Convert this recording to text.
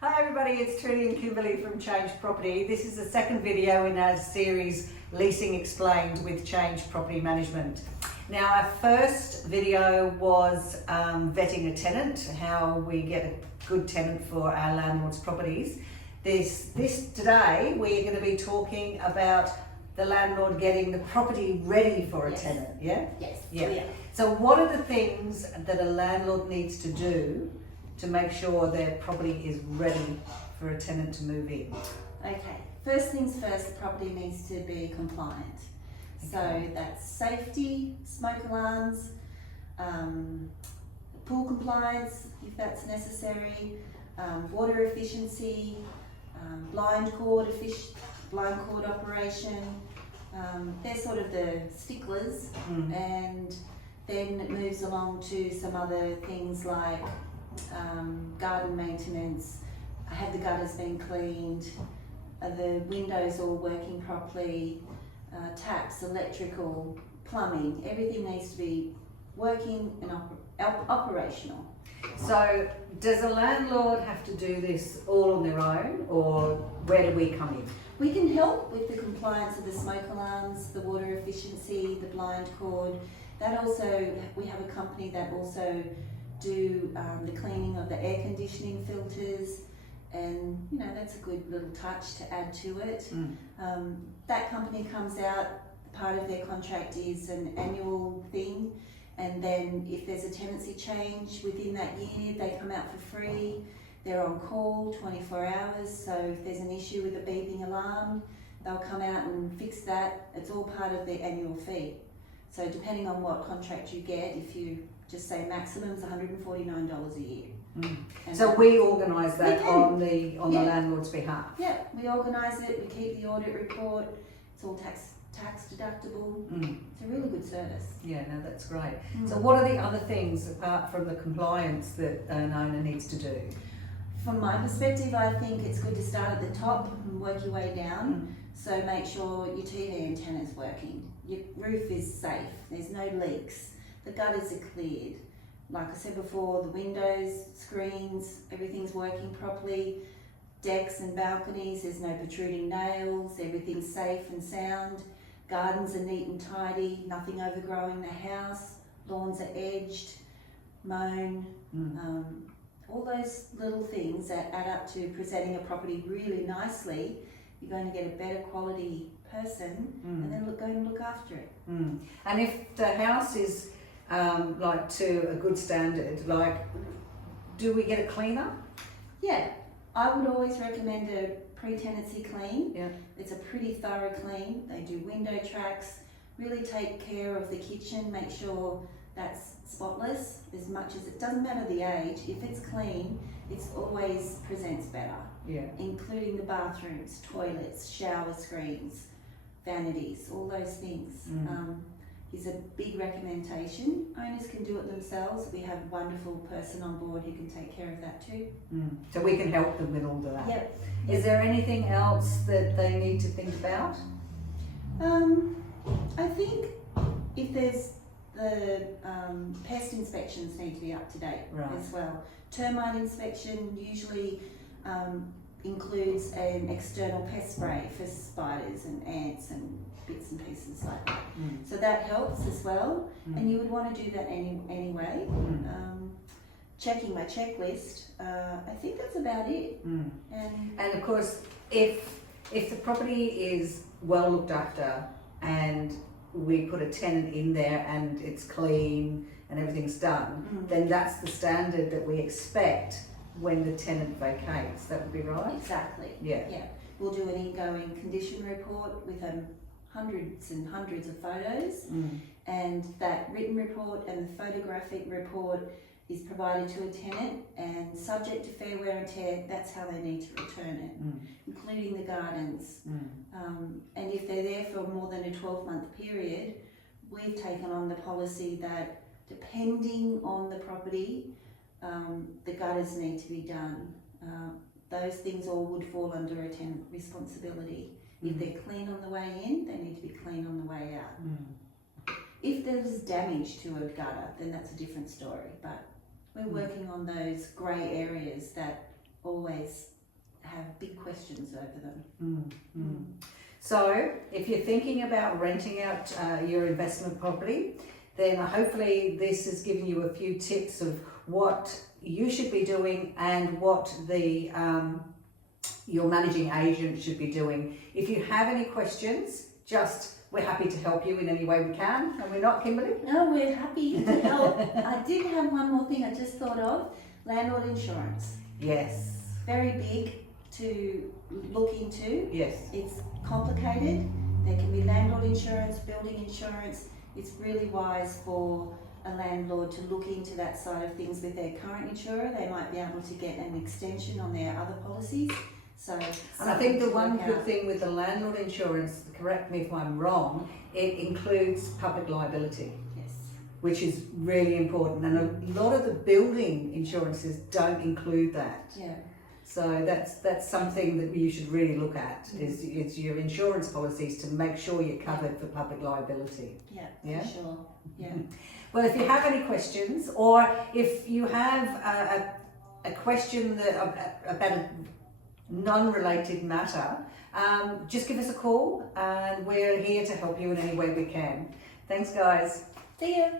Hi everybody, it's Trudy and Kimberly from Change Property. This is the second video in our series Leasing Explained with Change Property Management. Now our first video was vetting a tenant, how we get a good tenant for our landlord's properties. Today we're going to be talking about the landlord getting the property ready for a tenant, yeah? Yes. Yeah. So what are the things that a landlord needs to do to make sure their property is ready for a tenant to move in? Okay, first things first, the property needs to be compliant. So that's safety, smoke alarms, pool compliance if that's necessary, water efficiency, blind cord operation. They're sort of the sticklers, and then it moves along to some other things like garden maintenance. Have the gutters been cleaned? Are the windows all working properly? Taps, electrical, plumbing, everything needs to be working and operational. So does a landlord have to do this all on their own, or where do we come in? We can help with the compliance of the smoke alarms, the water efficiency, the blind cord. That also, we have a company that also do the cleaning of the air conditioning filters, and you know, that's a good little touch to add to it. That company comes out, part of their contract is an annual thing, and then if there's a tenancy change within that year, they come out for free. They're on call 24 hours, so if there's an issue with a beeping alarm, they'll come out and fix that. It's all part of their annual fee. So depending on what contract you get, if you just say maximum's $149 a year. So we organise that on the landlord's behalf? Yeah, we organise it, we keep the audit report, it's all tax deductible. It's a really good service. Yeah, no, that's great. So what are the other things apart from the compliance that an owner needs to do? From my perspective, I think it's good to start at the top and work your way down. So make sure your TV antenna's working, your roof is safe, there's no leaks, the gutters are cleared. Like I said before, the windows, screens, everything's working properly. Decks and balconies, there's no protruding nails, everything's safe and sound. Gardens are neat and tidy, nothing overgrowing the house. Lawns are edged, mown. All those little things that add up to presenting a property really nicely. You're going to get a better quality person, and then go and look after it. And if the house is like to a good standard, like, do we get a cleaner? Yeah, I would always recommend a pre-tenancy clean. Yeah. It's a pretty thorough clean. They do window tracks, really take care of the kitchen, make sure that's spotless as much as it doesn't matter the age. If it's clean, it always presents better. Yeah. Including the bathrooms, toilets, shower screens, vanities, all those things. Is a big recommendation. Owners can do it themselves. We have a wonderful person on board who can take care of that too. So we can help them with all of that. Yep. Is there anything else that they need to think about? I think if there's the pest inspections need to be up to date as well. Termite inspection usually includes an external pest spray for spiders and ants and bits and pieces like that. So that helps as well, and you would want to do that anyway. Checking my checklist, I think that's about it. And of course, if the property is well looked after and we put a tenant in there and it's clean and everything's done, then that's the standard that we expect when the tenant vacates. That would be right? Exactly. Yeah. We'll do an ingoing condition report with hundreds and hundreds of photos, and that written report and the photographic report is provided to a tenant, and subject to fair wear and tear, that's how they need to return it, including the gardens. And if they're there for more than a 12-month period, we've taken on the policy that depending on the property, the gutters need to be done. Those things all would fall under a tenant responsibility. If they're clean on the way in, they need to be clean on the way out. If there's damage to a gutter, then that's a different story, but we're working on those grey areas that always have big questions over them. So if you're thinking about renting out your investment property, then hopefully this has given you a few tips of what you should be doing and what the your managing agent should be doing. If you have any questions, we're happy to help you in any way we can. And we're not, Kimberly? No, we're happy to help. I did have one more thing I just thought of. Landlord insurance. Yes. Very big to look into. Yes. It's complicated. There can be landlord insurance, building insurance. It's really wise for a landlord to look into that side of things with their current insurer. They might be able to get an extension on their other policies. So, and I think the one good thing with the landlord insurance, correct me if I'm wrong, it includes public liability. Yes. Which is really important, and a lot of the building insurances don't include that. Yeah. So that's something that you should really look at, is your insurance policies to make sure you're covered for public liability. Yeah, for sure. Yeah. Well, if you have any questions, or if you have a question about a non-related matter, just give us a call, and we're here to help you in any way we can. Thanks, guys. See you.